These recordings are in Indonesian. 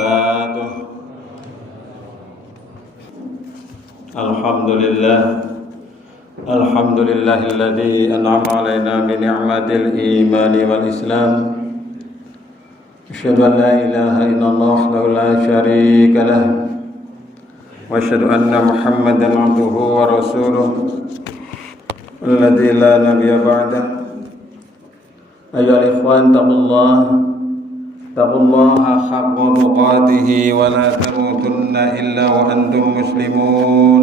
وبركاته. الحمد لله الذي أنعم علينا بنعمة الإيمان والإسلام. أشهد أن لا إله إلا الله وحده لا شريك له وأشهد أن محمدا عبده ورسوله الذي لا نبي بعده. أيها الإخوان اتقوا الله حق تقاته ولا تموتن إلا وأنتم مسلمون.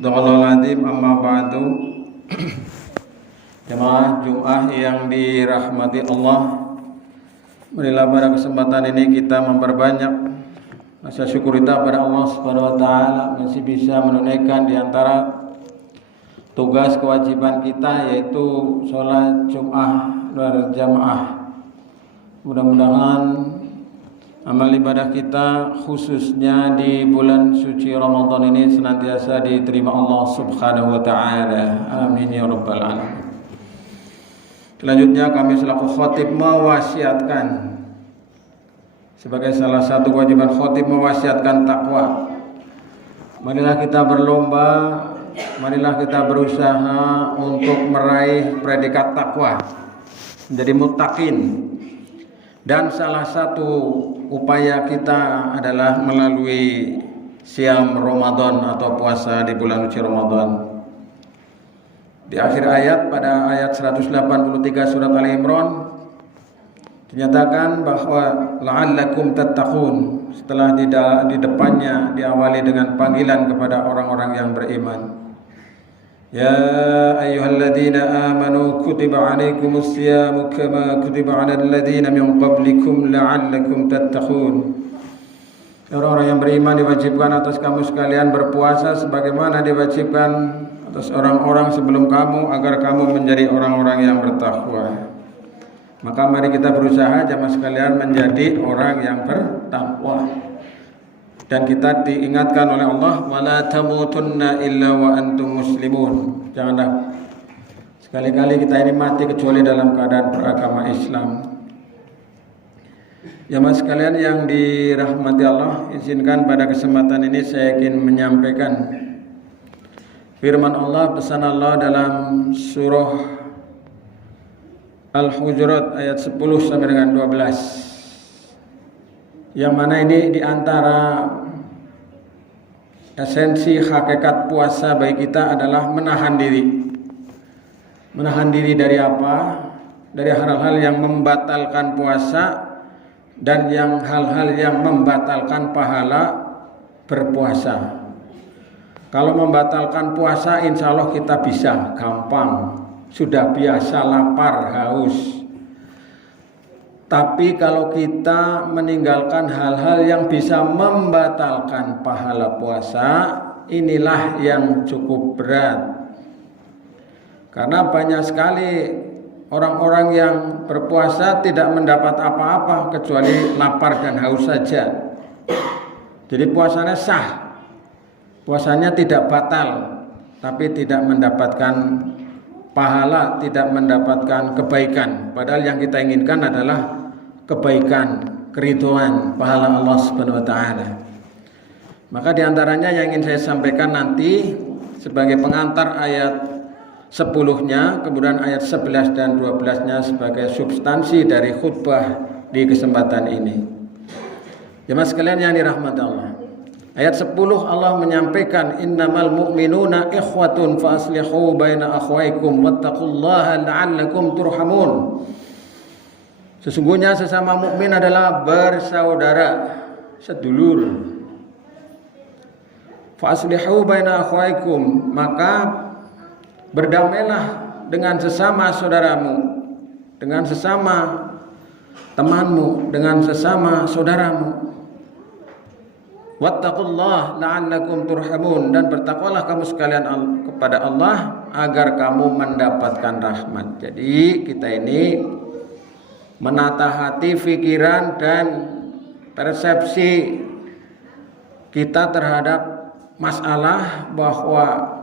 Sadaqallahul adzim. Amma ba'du. Jemaah Jumat yang dirahmati Allah, marilah pada kesempatan ini kita memperbanyak rasa syukur kita pada Allah Subhanahu wa taala masih bisa menunaikan di antara tugas kewajiban kita, yaitu sholat Jumat berjamaah. Mudah-mudahan amal ibadah kita khususnya di bulan suci Ramadan ini senantiasa diterima Allah Subhanahu wa taala. Amin ya rabbal alamin. Selanjutnya kami selaku khatib mewasiatkan, sebagai salah satu kewajiban khatib mewasiatkan takwa. Marilah kita berlomba, marilah kita berusaha untuk meraih predikat takwa, menjadi muttaqin. Dan salah satu upaya kita adalah melalui siam Ramadan atau puasa di bulan suci Ramadan. Di akhir ayat, pada ayat 183 surat Ali Imran, dinyatakan bahwa la'allakum tattaqun. Setelah di depannya diawali dengan panggilan kepada orang-orang yang beriman. Ya ayyuhalladzina amanu kutiba alaikumus siyamu kama kutiba alal ladzina min qablikum la'allakum tattaqun. Orang-orang yang beriman diwajibkan atas kamu sekalian berpuasa sebagaimana diwajibkan atas orang-orang sebelum kamu, agar kamu menjadi orang-orang yang bertakwa. Maka mari kita berusaha jamaah sekalian menjadi orang yang bertakwa. Dan kita diingatkan oleh Allah, wala tamutunna illa wa antum muslimun. Janganlah sekali-kali kita ini mati kecuali dalam keadaan beragama Islam. Jamaah sekalian yang dirahmati Allah, izinkan pada kesempatan ini saya ingin menyampaikan firman Allah, pesan Allah dalam surah Al-Hujurat ayat 10 sampai dengan 12. Yang mana ini diantara esensi hakikat puasa bagi kita adalah menahan diri. Menahan diri dari apa? Dari hal-hal yang membatalkan puasa dan hal-hal yang membatalkan pahala berpuasa. Kalau membatalkan puasa, insya Allah kita bisa gampang, sudah biasa lapar, haus. Tapi kalau kita meninggalkan hal-hal yang bisa membatalkan pahala puasa, inilah yang cukup berat. Karena banyak sekali orang-orang yang berpuasa tidak mendapat apa-apa kecuali lapar dan haus saja. Jadi puasanya sah, puasanya tidak batal, tapi tidak mendapatkan pahala, tidak mendapatkan kebaikan. Padahal yang kita inginkan adalah kebaikan, keridhaan, pahala Allah Subhanahu wa taala. Maka diantaranya yang ingin saya sampaikan nanti sebagai pengantar ayat 10-nya, kemudian ayat 11 dan 12-nya sebagai substansi dari khutbah di kesempatan ini. Jemaah sekalian yang dirahmati Allah. Ayat 10 Allah menyampaikan, innamal mu'minuna ikhwatun fa aslihu baina akhwaikum wattaqullaha la'allakum turhamun. Sesungguhnya sesama mukmin adalah bersaudara, sedulur. Fa aslihu baina akhwaikum, maka berdamailah dengan sesama saudaramu, dengan sesama temanmu, dengan sesama saudaramu. Wattaqullaha la'allakum turhamun, dan bertakwalah kamu sekalian kepada Allah agar kamu mendapatkan rahmat. Jadi kita ini menata hati, pikiran dan persepsi kita terhadap masalah bahwa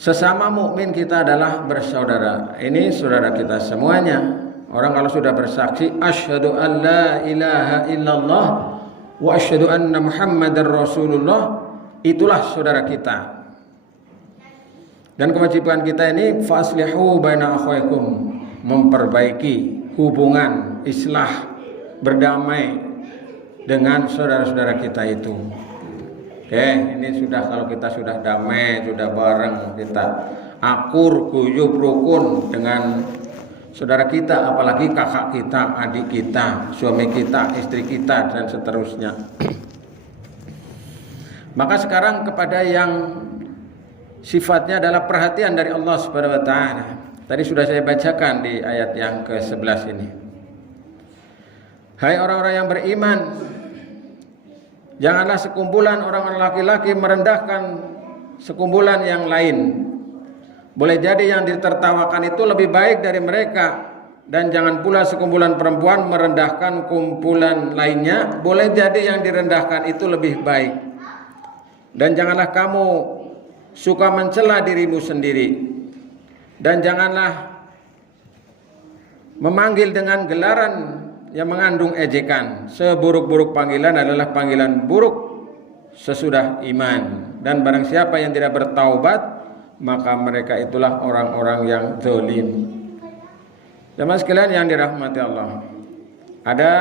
sesama mukmin kita adalah bersaudara. Ini saudara kita semuanya. Orang kalau sudah bersaksi asyhadu an la ilaha illallah wa asyhadu anna muhammadar rasulullah, itulah saudara kita. Dan kewajiban kita ini faslihu baina akhwaikum, memperbaiki hubungan, islah, berdamai dengan saudara-saudara kita itu. Oke, ini sudah, kalau kita sudah damai, sudah bareng, kita akur, guyub, rukun dengan saudara kita, apalagi kakak kita, adik kita, suami kita, istri kita, dan seterusnya. Maka sekarang kepada yang sifatnya adalah perhatian dari Allah Subhanahu wa taala. Tadi sudah saya bacakan di ayat yang ke-11 ini. Hai orang-orang yang beriman, janganlah sekumpulan orang-orang laki-laki merendahkan sekumpulan yang lain. Boleh jadi yang ditertawakan itu lebih baik dari mereka, dan jangan pula sekumpulan perempuan merendahkan kumpulan lainnya. Boleh jadi yang direndahkan itu lebih baik. Dan janganlah kamu suka mencela dirimu sendiri, dan janganlah memanggil dengan gelaran yang mengandung ejekan. Seburuk-buruk panggilan adalah panggilan buruk sesudah iman. Dan barang siapa yang tidak bertaubat, maka mereka itulah orang-orang yang zalim. Jemaah sekalian yang dirahmati Allah, ada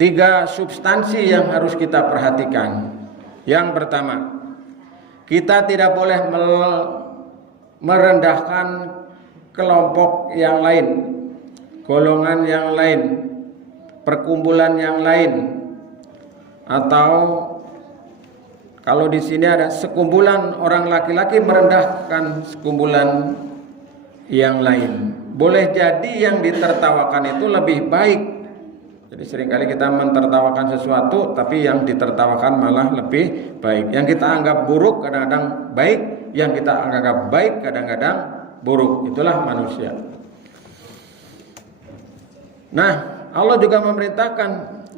3 substansi yang harus kita perhatikan. Yang pertama, kita tidak boleh merendahkan kelompok yang lain, golongan yang lain, perkumpulan yang lain, atau kalau di sini ada sekumpulan orang laki-laki merendahkan sekumpulan yang lain. Boleh jadi yang ditertawakan itu lebih baik. Jadi seringkali kita mentertawakan sesuatu, tapi yang ditertawakan malah lebih baik. Yang kita anggap buruk kadang-kadang baik, yang kita anggap baik kadang-kadang buruk. Itulah manusia. Nah, Allah juga memerintahkan,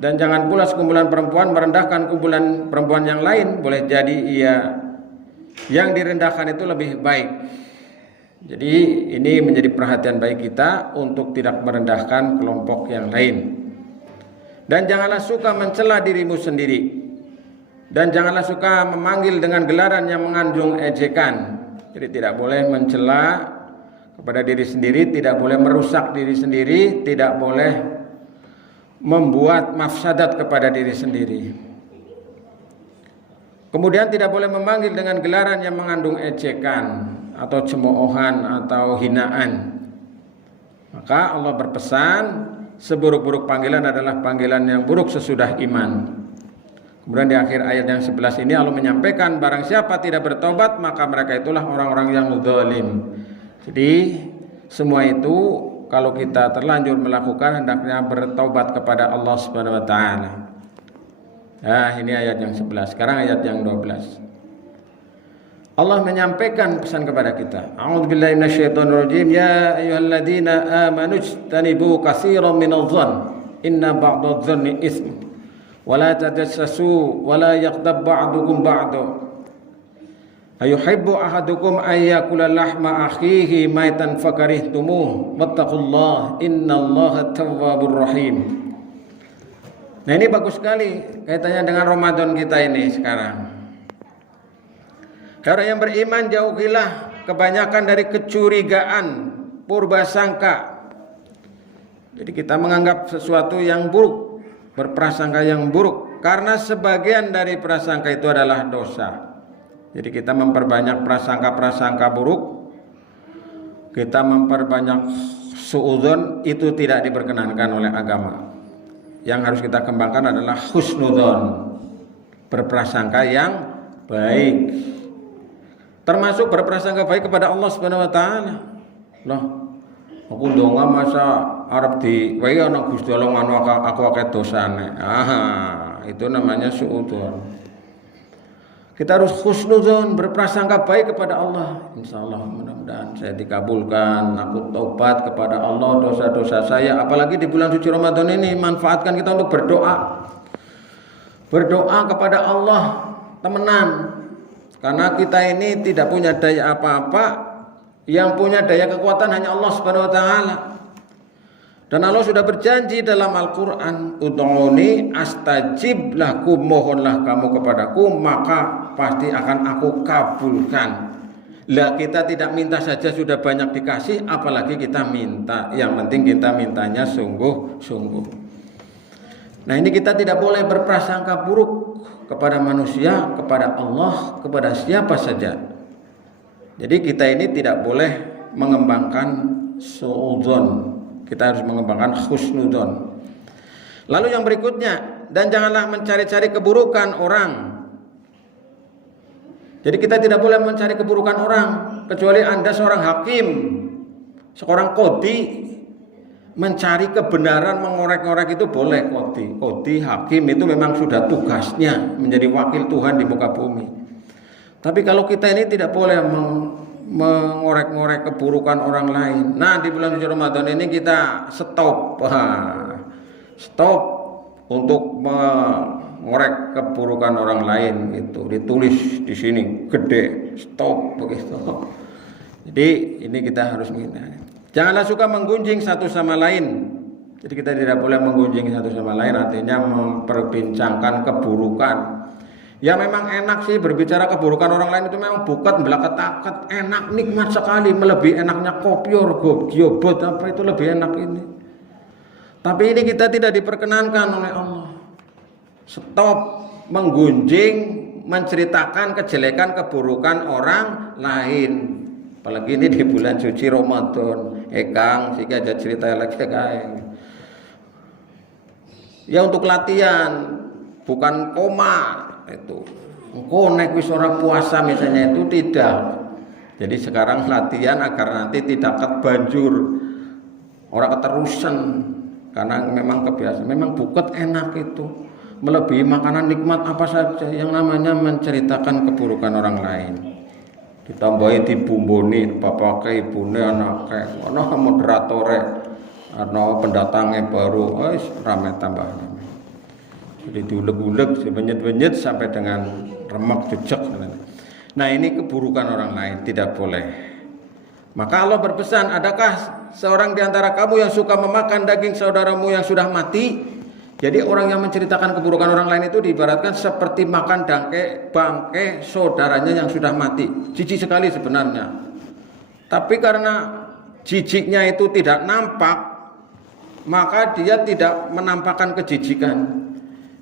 dan jangan pula sekumpulan perempuan merendahkan kumpulan perempuan yang lain. Boleh jadi yang direndahkan itu lebih baik. Jadi ini menjadi perhatian baik kita untuk tidak merendahkan kelompok yang lain. Dan janganlah suka mencela dirimu sendiri, dan janganlah suka memanggil dengan gelaran yang mengandung ejekan. Jadi tidak boleh mencela kepada diri sendiri, tidak boleh merusak diri sendiri, tidak boleh membuat mafsadat kepada diri sendiri. Kemudian tidak boleh memanggil dengan gelaran yang mengandung ejekan atau cemoohan atau hinaan. Maka Allah berpesan, seburuk-buruk panggilan adalah panggilan yang buruk sesudah iman. Kemudian di akhir ayat yang 11 ini Allah menyampaikan, barang siapa tidak bertobat maka mereka itulah orang-orang yang zalim. Jadi semua itu kalau kita terlanjur melakukan, hendaknya bertaubat kepada Allah Subhanahu wa taala. Nah, ini ayat yang 11. Sekarang ayat yang 12. Allah menyampaikan pesan kepada kita. A'udzubillahi minasyaitonirrajim. Ya ayyuhalladzina amanu ijtanibu katsiran minadh-dhann inna ba'dadh-dhanni itsm. Wa la tajassasu wa la yaghtab ba'dukum ba'da. Ayuhibbu ahadukum ayyakula lahma akhihi maitan fakarihtumuh wattaqullah innallaha tawwabur rahim. Nah, ini bagus sekali kaitannya dengan Ramadan kita ini sekarang. Orang yang beriman jauhilah kebanyakan dari kecurigaan, purbasangka. Jadi kita menganggap sesuatu yang buruk, berprasangka yang buruk, karena sebagian dari prasangka itu adalah dosa. Jadi kita memperbanyak prasangka-prasangka buruk, kita memperbanyak suudzon, itu tidak diperkenankan oleh agama. Yang harus kita kembangkan adalah husnudzon, berprasangka yang baik. Termasuk berprasangka baik kepada Allah Subhanahu wa taala. Loh, aku ndonga masa arep di wae ana Gusti Allah ngono aku akeh dosane. Itu namanya suudzon. Kita harus husnudzon, berprasangka baik kepada Allah. Insya Allah mudah-mudahan saya dikabulkan, aku taubat kepada Allah dosa-dosa saya. Apalagi di bulan suci Ramadan ini, manfaatkan kita untuk berdoa. Berdoa kepada Allah temenan. Karena kita ini tidak punya daya apa-apa, Yang punya daya kekuatan hanya Allah Subhanahu wa taala. Dan Allah sudah berjanji dalam Al-Qur'an, "Ud'uni astajib lakum, mohonlah kamu kepadaku, maka pasti akan aku kabulkan." Lah kita tidak minta saja sudah banyak dikasih, apalagi kita minta. Yang penting kita mintanya sungguh-sungguh. Nah, ini kita tidak boleh berprasangka buruk kepada manusia, kepada Allah, kepada siapa saja. Jadi kita ini tidak boleh mengembangkan suudzon. Kita harus mengembangkan husnudzon. Lalu yang berikutnya, dan janganlah mencari-cari keburukan orang. Jadi kita tidak boleh mencari keburukan orang, kecuali Anda seorang hakim, seorang qadhi, mencari kebenaran, mengorek-ngorek itu boleh. Qadhi, hakim itu memang sudah tugasnya menjadi wakil Tuhan di muka bumi. Tapi kalau kita ini tidak boleh mengorek-ngorek keburukan orang lain. Nah, di bulan suci Ramadan ini kita stop untuk mengorek keburukan orang lain. Itu ditulis di sini gede, stop begitu. Jadi ini kita harus menghindari. Janganlah suka menggunjing satu sama lain. Jadi kita tidak boleh menggunjing satu sama lain, artinya memperbincangkan keburukan. Ya memang enak sih berbicara keburukan orang lain, itu memang bukat belakang enak, nikmat sekali, melebihi enaknya kopior, giobot, apa itu lebih enak ini. Tapi ini kita tidak diperkenankan oleh Allah. Stop menggunjing, menceritakan kejelekan keburukan orang lain. Apalagi ini di bulan suci Ramadan. Kang, sih aja cerita lagi kayak. Ya untuk latihan, bukan koma. Itu konek wis ora puasa misalnya, itu tidak. Jadi sekarang latihan agar nanti tidak kebanjur, orang keterusan, karena memang kebiasaan, memang buket enak itu, melebihi makanan nikmat apa saja yang namanya menceritakan keburukan orang lain. Ditambahi dibumboni bapake ibune anake, ana moderatore, ana pendatangnya baru, wis rame tambah. Jadi diulek-ulek, dibenyet-benyet sampai dengan remek jejak. Nah ini keburukan orang lain, tidak boleh. Maka Allah berpesan, adakah seorang di antara kamu yang suka memakan daging saudaramu yang sudah mati? Jadi orang yang menceritakan keburukan orang lain itu diibaratkan seperti makan bangkai saudaranya yang sudah mati. Jijik sekali sebenarnya. Tapi karena jijiknya itu tidak nampak, maka dia tidak menampakkan kejijikan.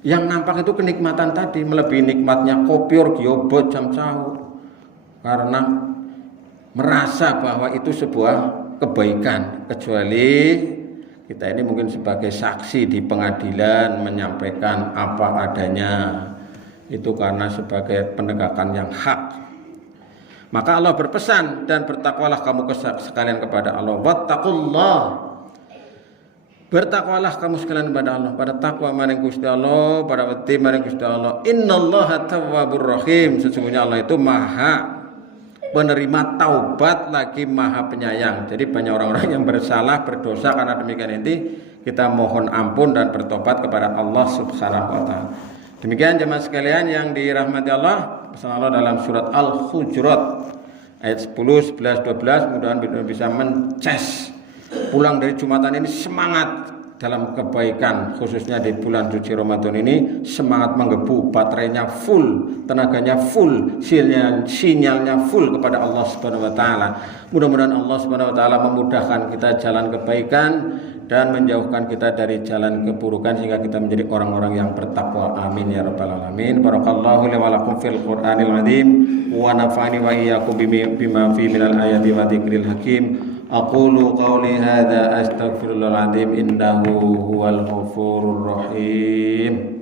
Yang nampak itu kenikmatan tadi, melebihi nikmatnya kopior, giobot, jam sahur. Karena merasa bahwa itu sebuah kebaikan. Kecuali kita ini mungkin sebagai saksi di pengadilan menyampaikan apa adanya. Itu karena sebagai penegakan yang hak. Maka Allah berpesan, dan bertakwalah kamu sekalian kepada Allah. Wattaqullah. Bertakwalah kamu sekalian kepada Allah, pada takwa maring Gusti Allah, pada wedi maring Gusti Allah. Innallaha tawwabur rahim. Sesungguhnya Allah itu Maha penerima taubat lagi Maha penyayang. Jadi banyak orang-orang yang bersalah, berdosa, karena demikian ini kita mohon ampun dan bertobat kepada Allah Subhanahu wa taala. Demikian jemaah sekalian yang dirahmati Allah, pesan Allah dalam surat Al-Hujurat ayat 10, 11, 12, mudah-mudahan bisa mences pulang dari Jumatan ini semangat dalam kebaikan, khususnya di bulan suci Ramadan ini, semangat menggebu, baterainya full, tenaganya full, sinyalnya full kepada Allah Subhanahu wa taala. Mudah-mudahan Allah Subhanahu wa taala memudahkan kita jalan kebaikan dan menjauhkan kita dari jalan keburukan sehingga kita menjadi orang-orang yang bertakwa. Amin ya rabbal alamin. Barakallahu li wa lakum fil Qur'anil azim wa nafa'ani wa iyyakum bima fi minal ayati wa dzikril hakim. Aqulu qawli hadza astaghfirullahal azim innahu huwal ghafurur rahim.